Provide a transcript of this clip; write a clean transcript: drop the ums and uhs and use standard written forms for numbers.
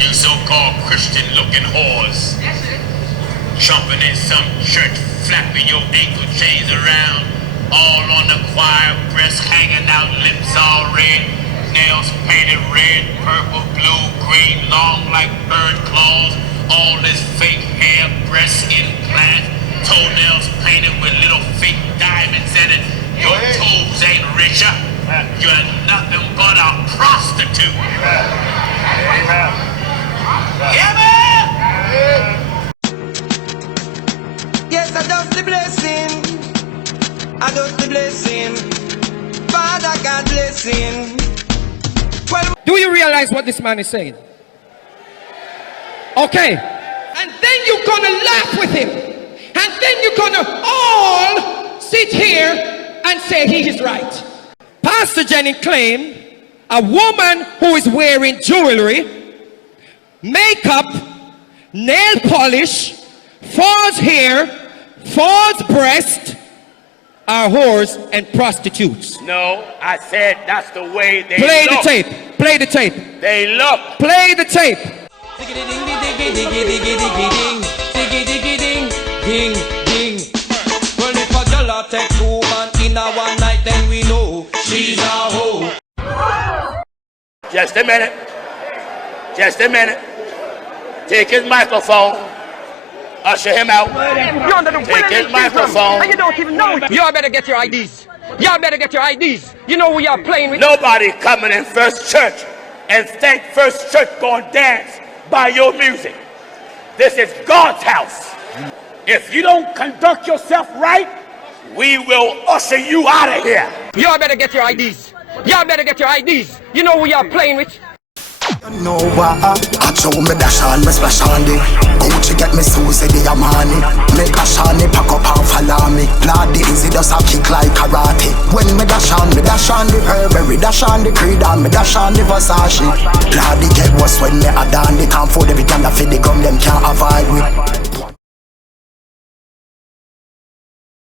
You so-called Christian-looking whores. Jumping in some church, flapping your ankle chains around, all on the choir, breasts hanging out, lips all red, nails painted red, purple, blue, green, long like bird claws, all this fake hair, breast implants, toenails painted with little fake diamonds in it. Your toes ain't richer. You're nothing but a prostitute. Amen. Yeah, man! Yes, I does the blessing. I does the blessing. Father God blessing. Well, do you realize what this man is saying? Okay. And then you're gonna laugh with him. And then you're gonna all sit here and say he is right. Pastor Jennings claimed a woman who is wearing jewelry, makeup, nail polish, false hair, false breast are whores and prostitutes. No, I said that's the way they Play look. the tape. Play the tape. They look. Play the tape. diggy diggy diggy diggy diggy diggy ding, diggy diggy ding, ding ding. Well, if a girl take two man in a one night, then we know she's a hoe. Just a minute. Just a minute. Take his microphone. Usher him out. You're under the Take his microphone. and you don't even know it. Y'all better get your IDs. Y'all better get your IDs. You know who y'all playing with. Nobody coming in First Church and think First Church gonna dance by your music. This is God's house. If you don't conduct yourself right, we will usher you out of here. Y'all better get your IDs. Y'all better get your IDs. You know who y'all playing with. No, I show me dash on, me splash on the Gucci get me Susie the Amani. Make a shiny pack up and follow me. Lord the easy does a kick like karate. When me dash on the Burberry, dash on the Creed and me dash on the Versace. Lord the get was when me a dan. They can't afford every time that fit the gum them can't avoid with.